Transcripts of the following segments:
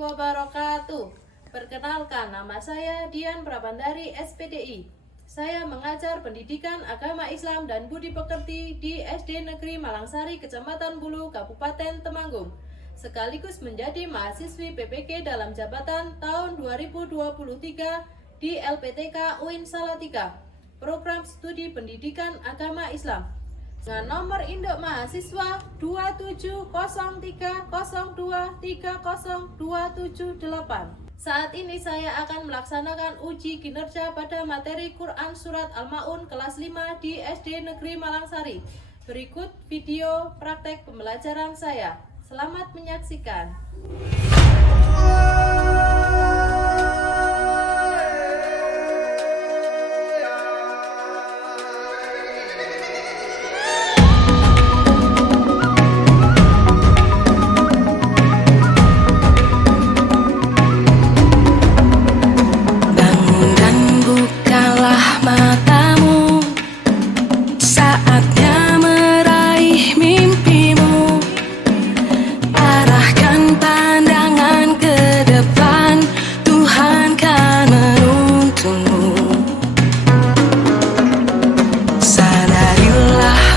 wabarakatuh. Perkenalkan, nama saya Dian Prabandari, SPDI. Saya mengajar pendidikan agama Islam dan budi pekerti di SD Negeri Malangsari, Kecamatan Bulu, Kabupaten Temanggung. Sekaligus menjadi mahasiswi PPG dalam jabatan tahun 2023 di LPTK UIN Salatiga, Program Studi Pendidikan Agama Islam. Dengan nomor induk mahasiswa 27030230278. Saat ini saya akan melaksanakan uji kinerja pada materi Quran Surat Al-Ma'un kelas 5 di SD Negeri Malangsari. Berikut video praktek pembelajaran saya. Selamat menyaksikan.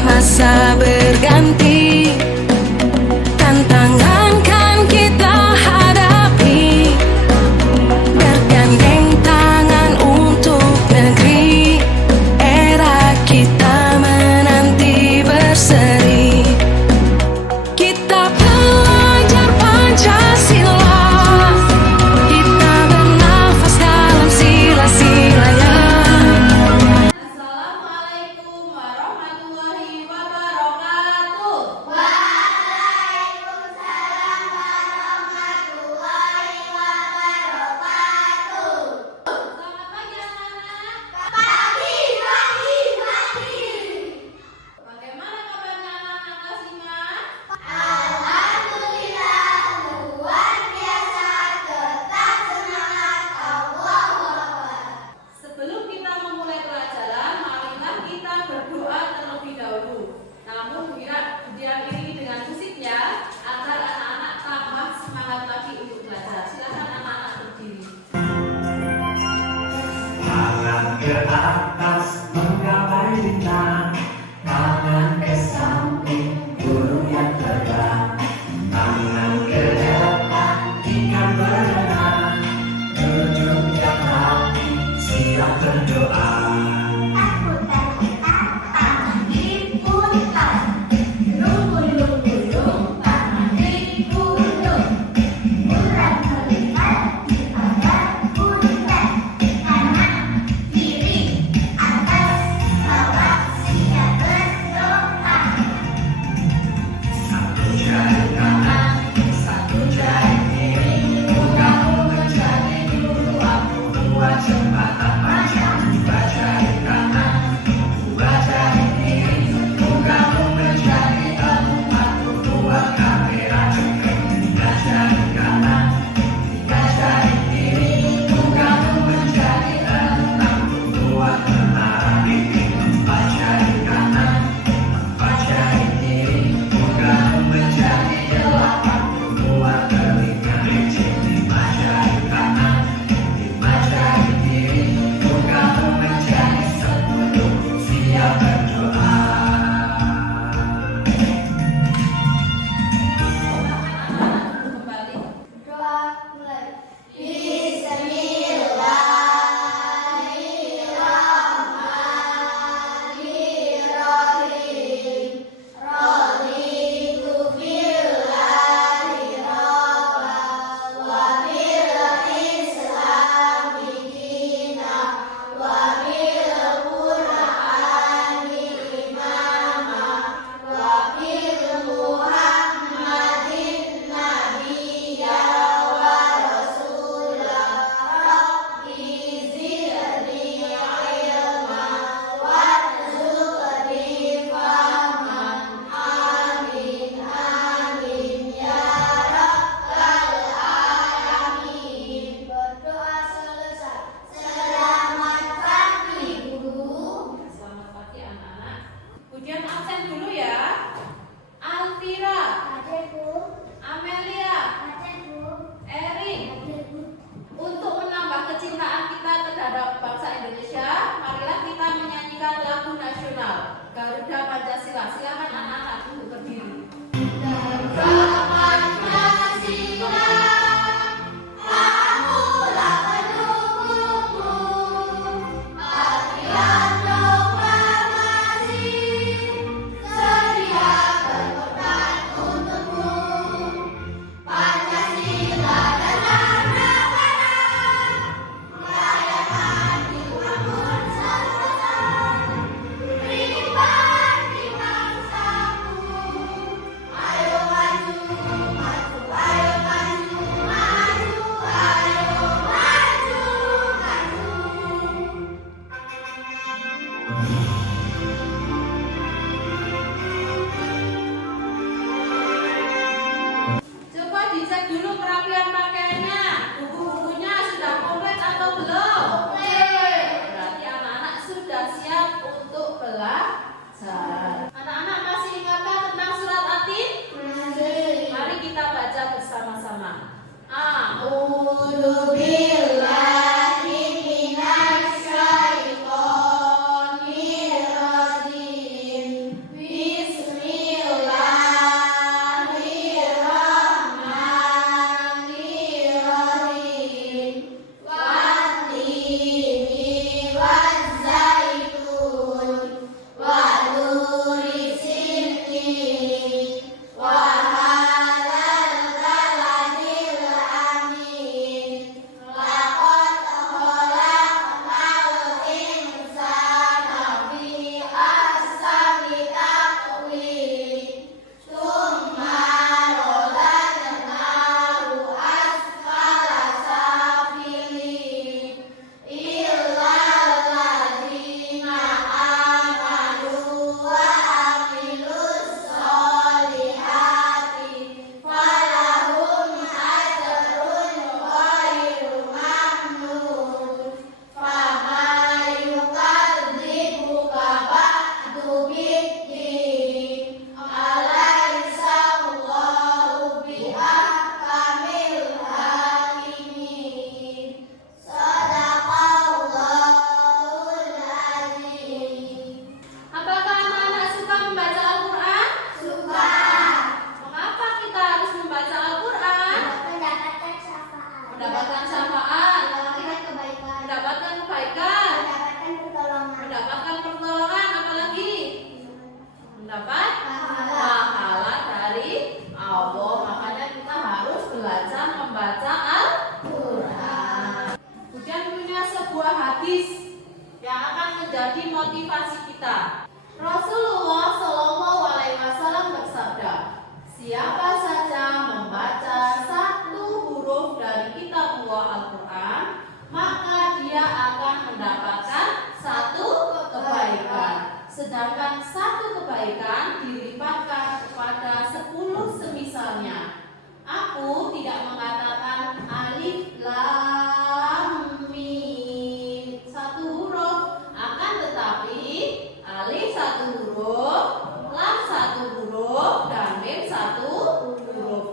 Masa berganti, tantangan kan kita hadapi, bergandeng tangan untuk negeri, era kita menanti berseri. Kita belajar Pancasila, kita bernafas dalam sila-silanya. Ke atas menggapai bintang, tangan ke samping burung yang terbang, tangan ke depan ikan berenang, ujung yang rapi siap berdoa. Aku terletak tangan diputar, lunggu-lunggu-lung tangan digunung, bulan melihat di atas pundak, kanan kiri atas bawah kita terhadap bangsa Indonesia, marilah kita menyanyikan lagu nasional Garuda Pancasila. Silakan anak-anak untuk berdiri. Coba dicek dulu kerapian pakaiannya. Buku-bukunya sudah komplit atau belum? Berarti anak-anak sudah siap untuk belajar. Anak-anak masih ingatkah tentang surat Atin? Mari kita baca bersama-sama. A'udzu billahi minasy syaithanir rajim. Bismillahirrahmanirrahim. Wat-tini waz-zaitun wa turi sinin wa hadzal baladil amin. Laqad khalaqnal insana fi ahsani taqwim. Tsumma radadnahu asfala safilin. Illa alladzina amanu wa amilus solihati falahum ajrun ghairu mamnun. Fama yukadzibuka ba'du biddin. Alaysa Allahu biahkamil hakimin. Shadaqallahul azim. Apakah anak-anak suka membaca Al-Quran? Suka. Mengapa kita harus membaca Al-Quran? Mendapatkan syafaat. Mendapatkan syafaat, Mendapatkan kebaikan. mendapatkan kebaikan, Mendapatkan pertolongan. mendapatkan pertolongan, apalagi mendapat Pahala. pahala dari Allah. Makanya kita harus belajar membaca Al-Quran. Kemudian punya sebuah hadis yang akan menjadi motivasi kita. Rasulullah Shallallahu Alaihi Wasallam bersabda, siapa saja membaca satu huruf dari kitabullah Al-Quran, maka dia akan mendapatkan satu kebaikan. Sedangkan satu kebaikan dilipatkan kepada 10 semisalnya. Aku tidak mengatakan alif lam mim satu huruf, akan tetapi alif satu huruf, lam satu huruf, dan mim satu huruf.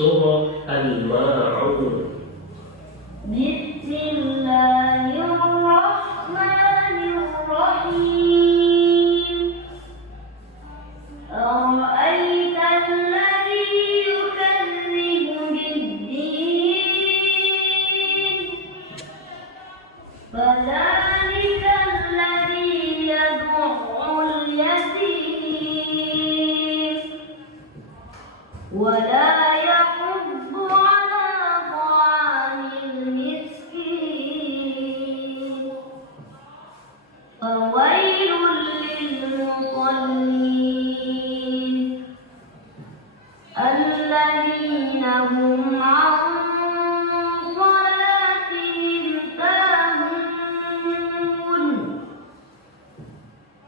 Surah Al-Ma'un. Bismillahirrahmanirrahim. Ara'aita alladhi yukadzibu bid-din. Fadhalika alladhi yad'ul yatim wa la yahuddu 'ala ta'amil miskin. Fawailul lil musallin alladzina hum 'an salatihim sahun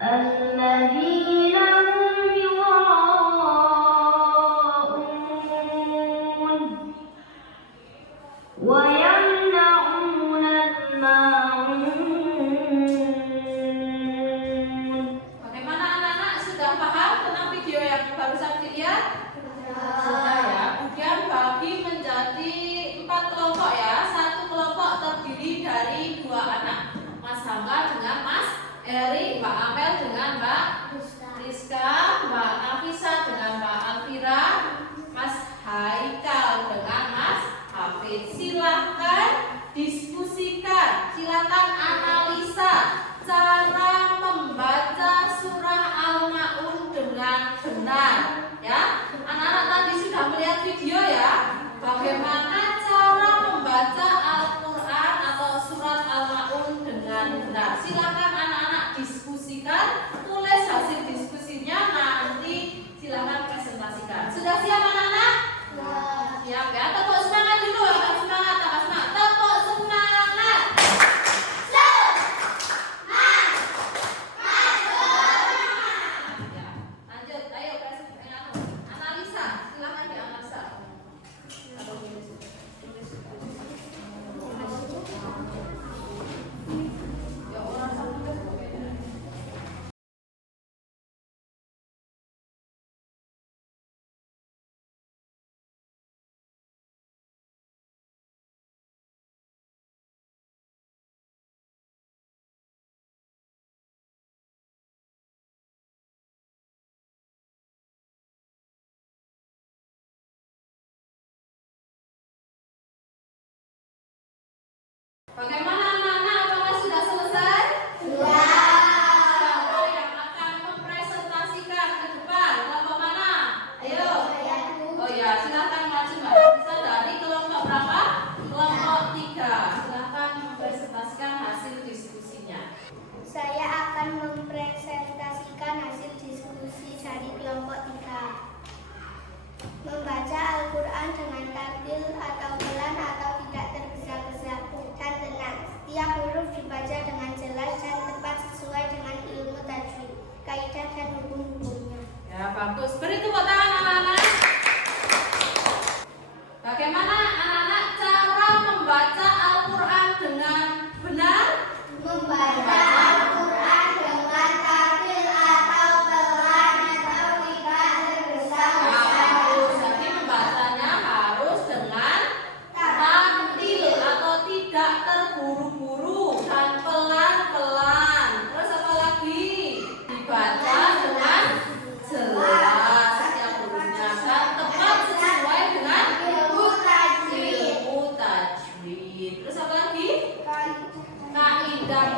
alladzina hum yura'un wa yamna'una al-ma'un. Bagaimana anak-anak, sudah paham tentang video yang barusan dilihat? Sudah ya. Kemudian bagi menjadi 4 kelompok ya. Satu kelompok terdiri dari 2 anak, Mas Hamka dengan Mas Eri, Mbak Amel dengan Mbak Rizka, Mbak Nafisa dengan Mbak Alfira, Mas Haikal dengan Mas Hafid. Silahkan diskusikan, silakan analisa cara membaca surah Al-Ma'un dengan benar ya. Anak-anak tadi sudah melihat video ya, bagaimana cara membaca Al-Quran atau surat Al-Ma'un dengan benar. Silakan anak-anak diskusikan, tulis hasil diskusinya, nanti silakan presentasikan. Sudah siap anak-anak? Siap ya. Tepuk semangat dulu, tepuk semangat, tepuk semangat, tepuk semangat. Ya, lanjut, ayo analisa, silakan dianalisa. Ya, orang sampai bagaimana anak-anak, apakah sudah selesai? Siapa yang akan mempresentasikan ke depan? Kelompok mana? Ayo. Oh ya, silakan maju Mbak. Bisa dari kelompok berapa? Kelompok 3. Silakan mempresentasikan hasil diskusinya. Saya akan mempresentasikan hasil diskusi dari kelompok 3. Membaca Al-Quran dengan tartil atau pelan atau tidak tergesa-gesa dan tenang. Setiap huruf dibaca dengan jelas dan tepat sesuai dengan ilmu tajwid, kaidah dan hukum-hukumnya. Ya, bagus. Beri tepuk tangan anak-anak. Bagaimana anak-anak cara membaca Al-Quran dengan benar? Membaca Al-Quran dengan tartil atau pelan atau tidak tergesa-gesa. Jadi membacanya harus dengan tartil atau tidak terburu-buru dan pelan-pelan. Terus apa lagi? Dibaca dengan jelas setiap hurufnya dan tepat sesuai dengan ilmu tajwid. Terus apa lagi? Kaidah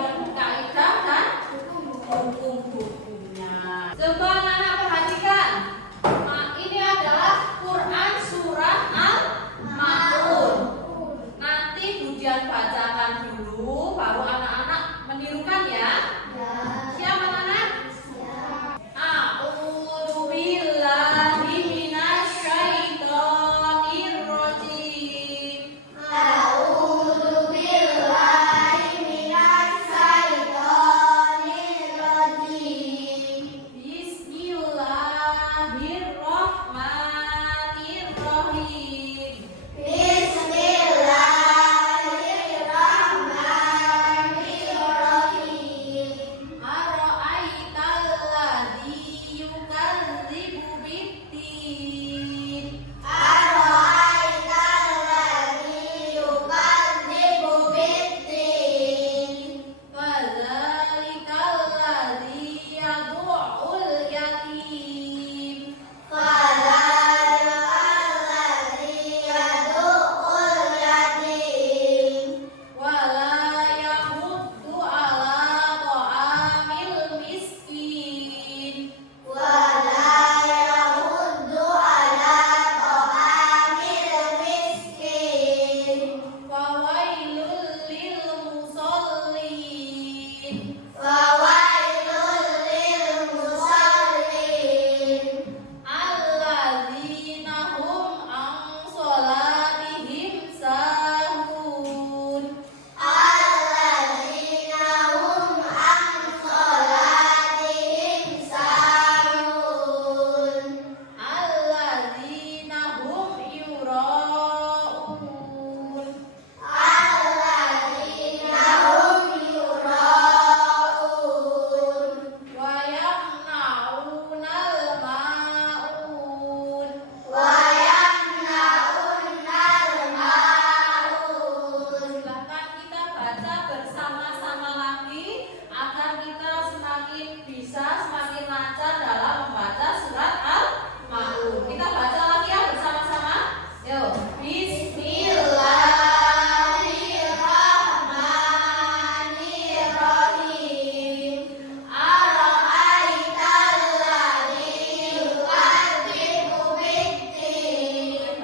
Bismillahirrahmanirrahim. Ara'aitalladzi yukadzibu biddin.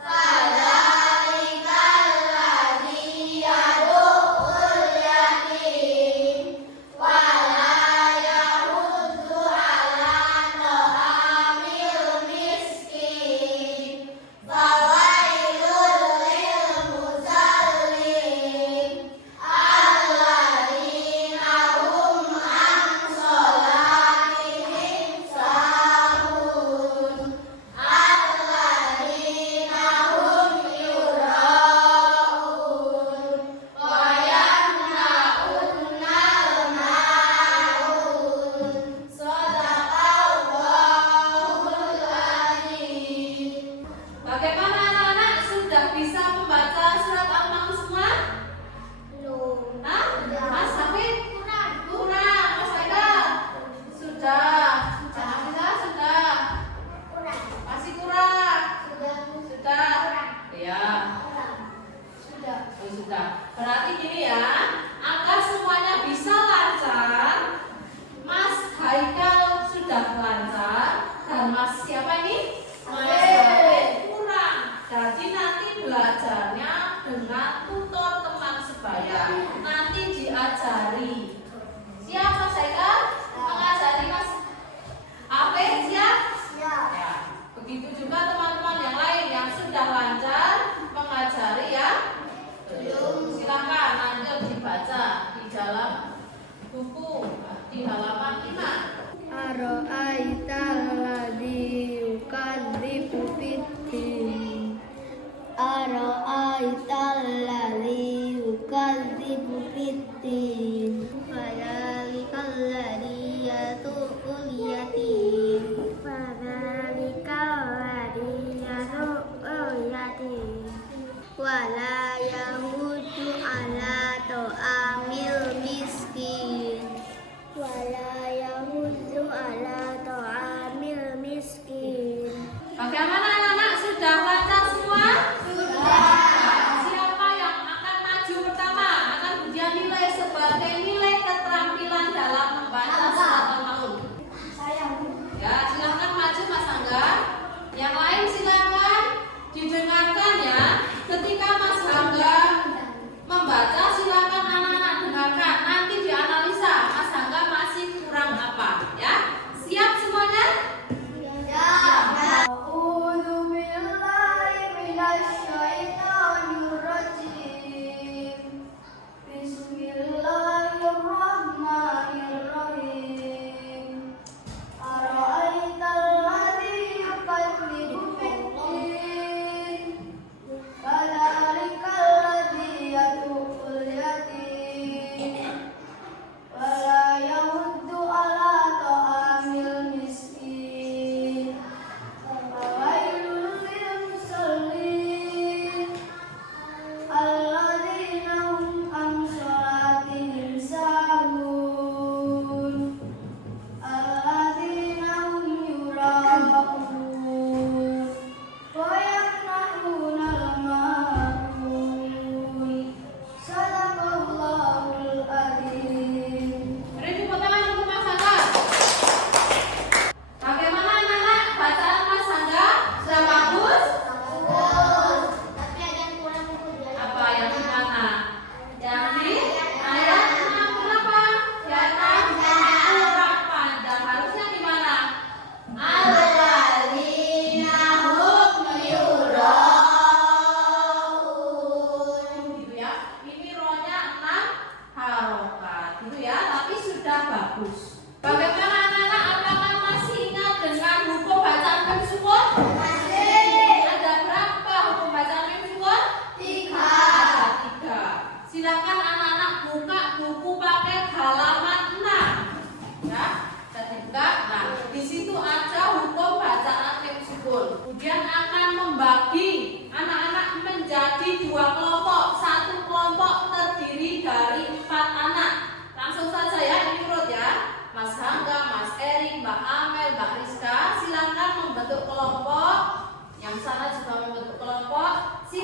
Fadzalikal ladzi yad'ul yatim wa la yahuddu 'ala ta'amil miskin. Fawailul lil muzallin alladzina hum an sholatihim sahun alladzina hum yura'un wa yamna'unal ma'un. Shadaqallahul adzim. Bagaimana anak-anak, sudah bisa membaca surat Al-Mulk semua? Belum. Hah? Mas Hafid? Kurang. Mas Haidar? Sudah. Mas Hafiza sudah. Masih kurang. Sudah. Iya. Oh, sudah. Berarti gini ya, agar semuanya bisa lancar, Mas Haikal sudah lancar dan Mas siapa ini? Mas Hafid kurang. Jadi nanti belajarnya dengan tutor teman sebaya. Nanti diajari. Siap Mas Haikal? Mengajari Mas Hafid siap? Ya. Begitu juga teman-teman yang lain yang sudah lancar mengajari ya. Silakan lanjut dibaca di dalam buku di halaman 5. Ara'aitalladzi yukadzibu biddin. Ara'aitalladzi yukadzibu biddin. Fadzalikal ladzi yad'ul yatim. Fadzalikal ladzi yad'ul yatim. Wala yahuddu 'ala ta'amil miskin. Wala yahuddu 'ala ta'amil miskin. Bagaimana anak-anak, sudah lancar semua? Sudah. Siapa yang akan maju pertama? Akan ujian nilai sebagai nilai keterampilan dalam membaca surat Al-Mulk. Ya, silakan maju Mas Angga. Yang lain silakan didengarkan ya. Ketika Mas Angga membaca, silakan anak-anak dengarkan. Nanti dianalisa Mas Angga masih kurang apa ya. Siap semuanya? A'udzu billahi minasy syaithanir rajim. Bismillahirrahmanirrahim. Ara'aital ladzi yukadzibu biddin. Fadzalikal ladzi yad'ul yatim. Wala yahuddu 'ala ta'amil miskin. Fawailul lil musallin alladzina hum an sholatihim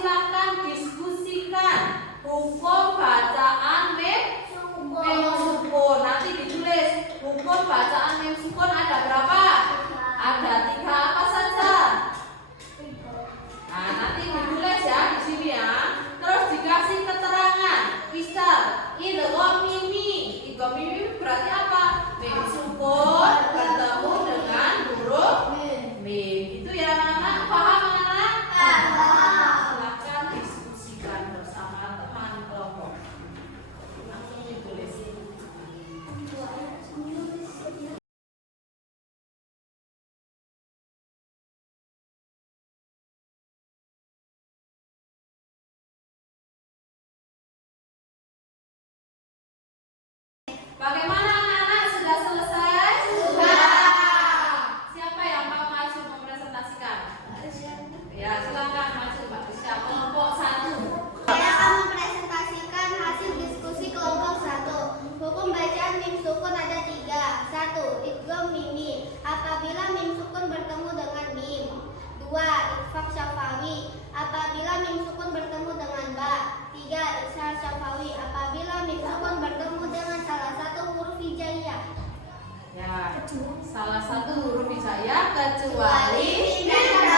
silakan diskusikan hukum bacaan mem sukun. Nanti ditulis hukum bacaan mem sukun ada berapa? Ada 3 apa saja? Nah, nanti ditulis ya di sini ya. Terus dikasih keterangan. Misal, idgham mimi. Idgham mimi berarti apa? Mem sukun bertemu dengan huruf mim. Itu ya anak-anak, paham anak? Silakan diskusikan bersama teman kelompok. Langsung ditulis. Bagaimana anak-anak, sudah selesai? Sudah. Siapa yang mau maju mempresentasikan? Ya, silakan maju Mbak Rizka, kelompok 1. Saya akan mempresentasikan hasil diskusi kelompok 1. Hukum bacaan mim sukun ada 3. 1. Idgham mimi apabila mim sukun bertemu dengan mim. 2. Ikhfa syafawi apabila mim sukun bertemu dengan ba. 3. Ishar syafawi apabila mim sukun bertemu dengan salah satu huruf hijaiyah. Ya, salah satu huruf hijaiyah kecuali mim dan ba.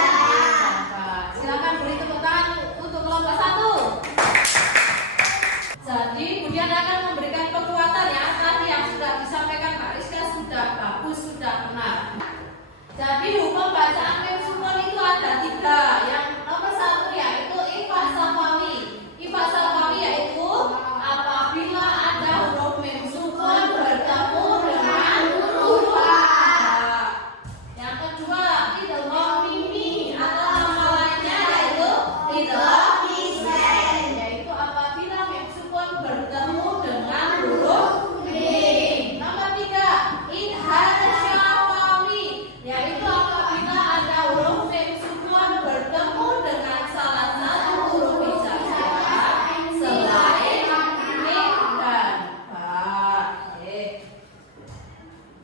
Silakan beri tepuk tangan untuk kelompok 1. Jadi kemudian akan memberikan kekuatan ya. Tadi yang sudah disampaikan Mbak Rizka sudah bagus, sudah benar. Jadi hukum bacaan mim sukun itu ada 3. Yang nomor 1 yaitu ikhfa syafawi. Ikhfa syafawi yaitu apabila ada huruf mim sukun bertemu dengan huruf ba. Yang kedua, idgham mimi atau nama lainnya yaitu idgham mislen, yaitu apabila mim sukun bertemu dengan huruf mim. Nomor 3, idhar syafawi, yaitu apabila ada huruf mim sukun bertemu dengan salah satu huruf hijaiyah selain mim dan ba.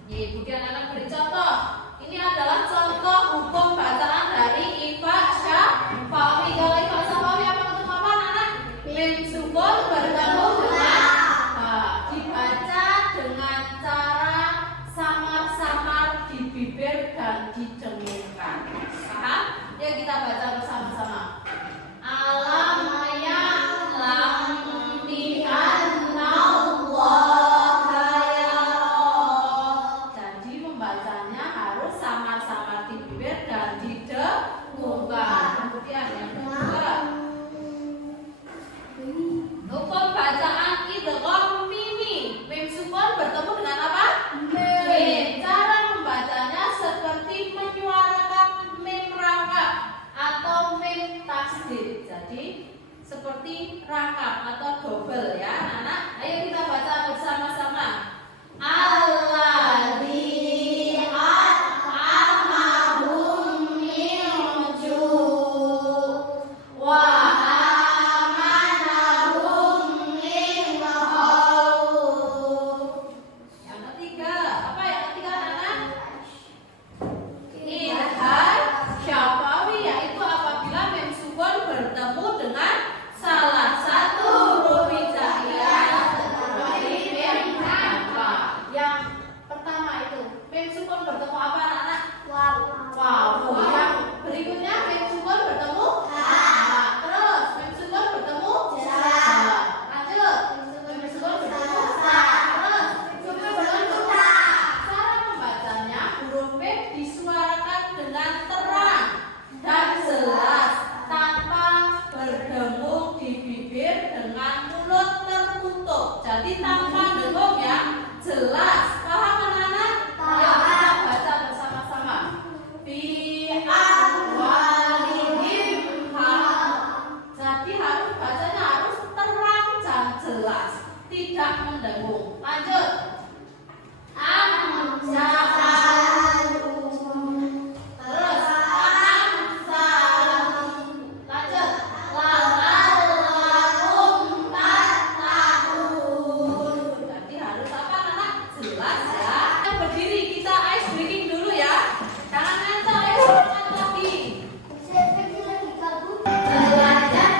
Kemudian anak beri contoh. Ini adalah contoh hukum bacaan dari ikhfa syafawi. Kalau ikhfa syafawi apa ketemu apa anak? Mim sukun bertemu dengan ba. Dibaca dengan cara samar-samar di bibir dan dicengirkan. Paham? Yuk kita baca bersama-sama. Alam ya'lam bi anna Allaha yara. Jadi membacanya harus samar-samar di bibir dan didengungkan. Kemudian yang kedua, hukum bacaan idgham mimi. Mim sukun bertemu dengan apa? Mim. Cara membacanya seperti menyuarakan mim rangkap atau mim tasdid. Jadi seperti rangkap atau double ya anak. Ayo kita baca bersama-sama. Alladzi at'amahum min ju' wa amanahum min khauf. Yang ketiga, apa yang ketiga anak? Idhar syafawi, yaitu apabila mim sukun bertemu dengan salah satu huruf hijaiyah dari mim dan ba. Yang pertama itu mim sukun bertemu apa anak? Wow. Yang berikutnya mim sukun bertemu terus mim sukun bertemu lanjut mim sukun bertemu terus mim sukun bertemu. Cara membacanya, huruf mim disuarakan dengan terang dan jelas tanpa berdengung di bibir dengan mulut tertutup. Jadi tanpa dengung ya, jelas. Paham anak-anak? Ayo kita baca bersama-sama. Bi awalihim Jadi harus bacanya harus terang dan jelas, tidak mendengung. Lanjut. Terus lanjut. La'allakum tattaqun. Jadi harus apa anak? Jelas ya. Berdiri, kita ice breaking dulu ya. Jangan ngantuk ya, jangan lagi. Belajar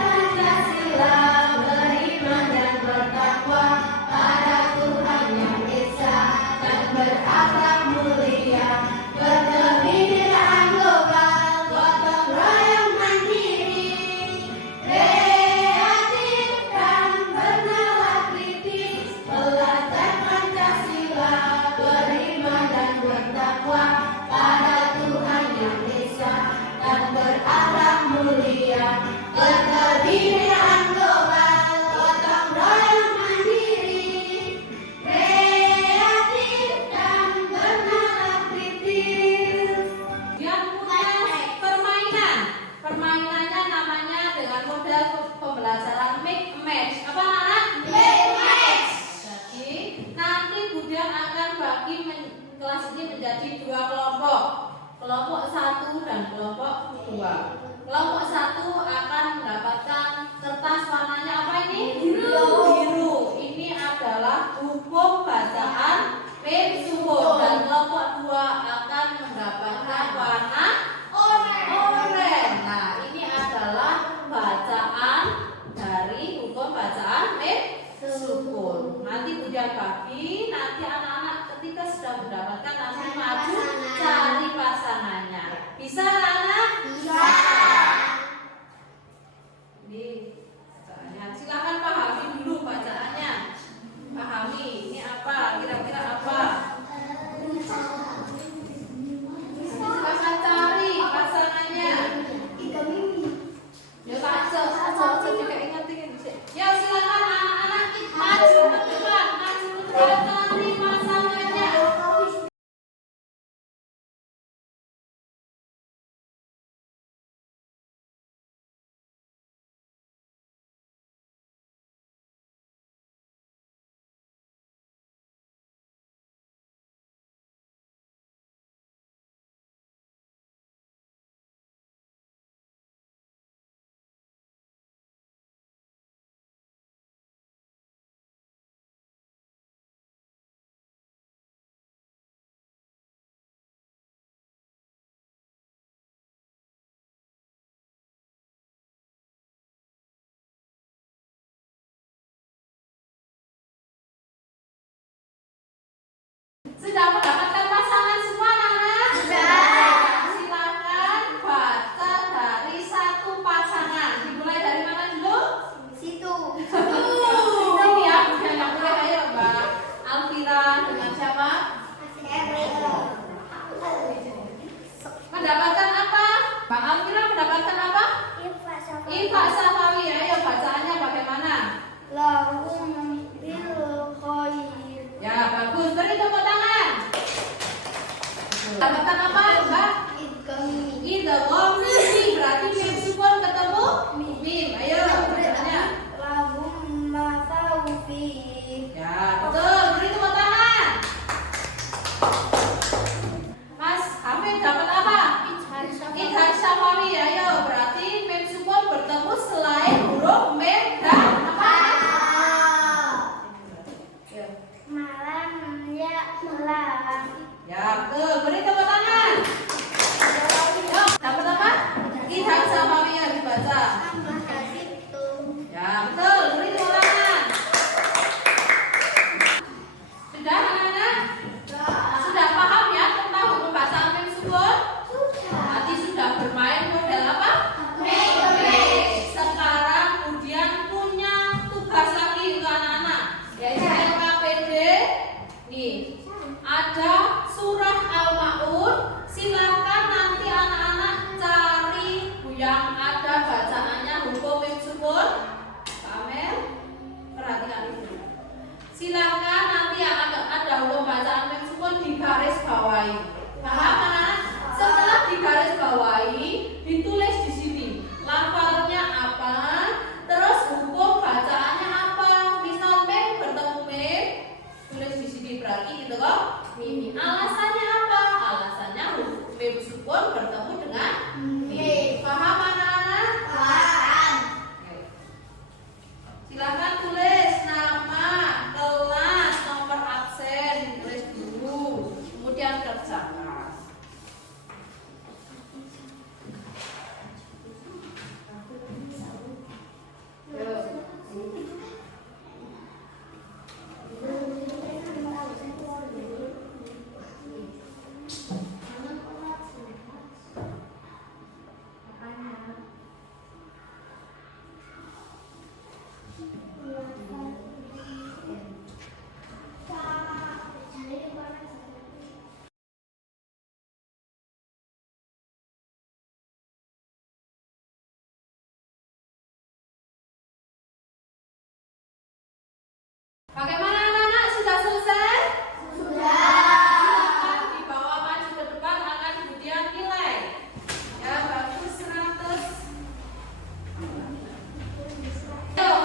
bawahi. Paham anak? Setelah digarisbawahi, ditulis di sini lafalnya apa, terus hukum bacaannya apa. Misal mem bertemu mem, tulis di sini berarti gitu kok. Ini alasannya apa? Alasannya mem sukun bertemu dengan mim. Paham anak-anak? Paham. Silakan tulis nama, kelas, nomor absen, tulis dulu, kemudian kerjakan. Bagaimana anak-anak? Sudah selesai? Silakan dibawa maju ke depan akan kemudian nilai. Ya, bagus 100. Ayo,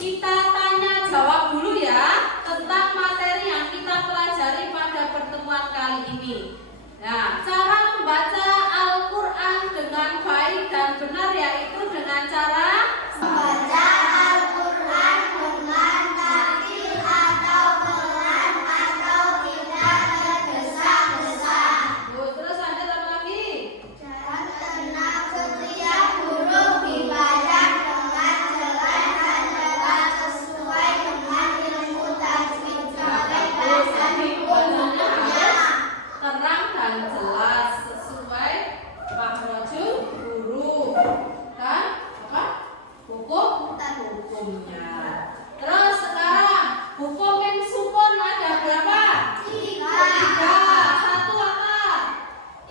kita tanya jawab dulu ya tentang materi yang kita pelajari pada pertemuan kali ini. Nah, cara membaca Al-Quran dengan baik dan benar yaitu dengan cara Membaca Al-Quran dengan tartil atau pelan atau tidak tergesa-gesa. Terus lanjut apa lagi? Dan tenang, setiap huruf dibaca dengan jelas dan jelas sesuai dengan ilmu tajwid sebagai bahasa hukumnya. Terang dan jelas sesuai makhrajul huruf dan apa? Hukumnya. Terus sekarang hukum mim sukun ada berapa? 3. Satu apa?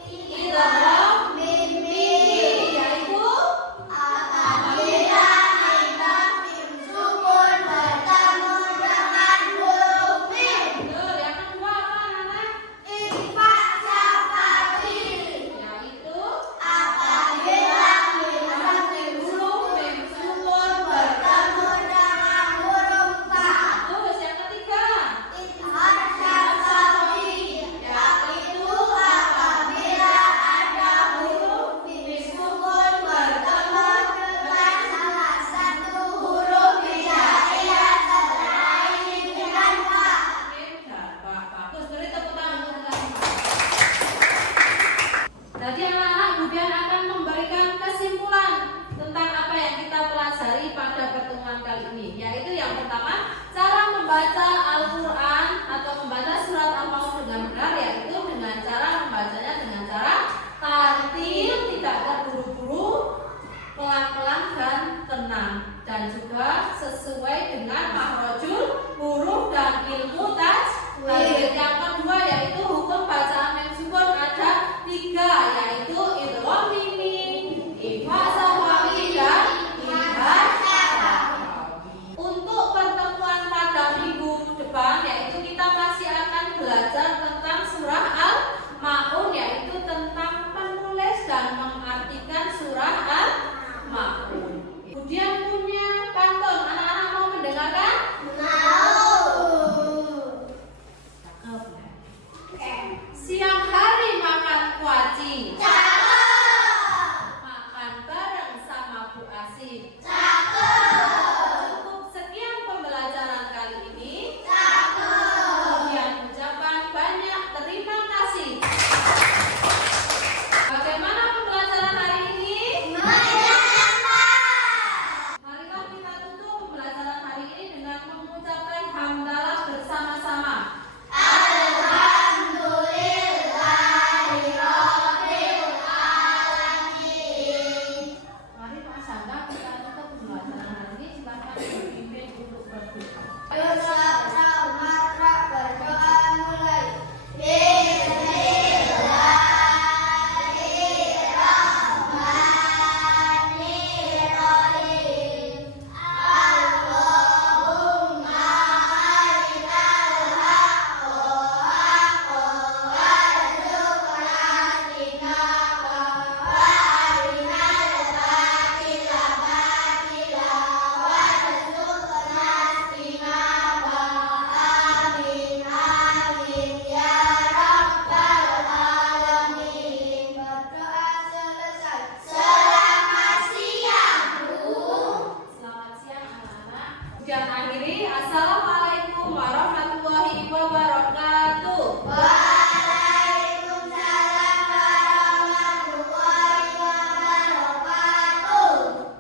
Idgham mim, yaitu Apabila idgham mim sukun bertemu dengan huruf mim. betul. Yang kedua apa anak? Ikhfa syafawiyah. Yaitu Apabila idgham mim mim sukun bertemu dengan huruf fa. terus yang ketiga Idhar syafawiyah, yaitu apabila ada huruf mim sukun bertemu dengan salah satu huruf hijaiyah selain dengan fa. mim dan fa. Bagus, beri tepuk tangan untuk kalian. Jadi anak-anak kemudian akan memberikan kesimpulan tentang apa yang kita pelajari pada pertemuan kali ini, yaitu yang pertama, cara membaca Al-Quran atau membaca surat Al-Maun dengan benar yaitu dengan cara membacanya dengan cara tartil, tidak terburu-buru, pelan-pelan dan tenang, dan juga sesuai dengan makhrajul huruf dan ilmu tajwid. Yang kedua yaitu hukum bacaan mim sukun ada 3, yaitu idgham mim, ikhfa syafawiyah dan idhar syafawiyah. Untuk pertemuan pada minggu depan yaitu kita masih akan belajar tentang surah Al-Maun, yaitu tentang menulis dan mengartikan surah Al-Maun. Kemudian punya pantun, anak-anak mau mendengarkan? Mau. Ujian akhiri. Assalamualaikum.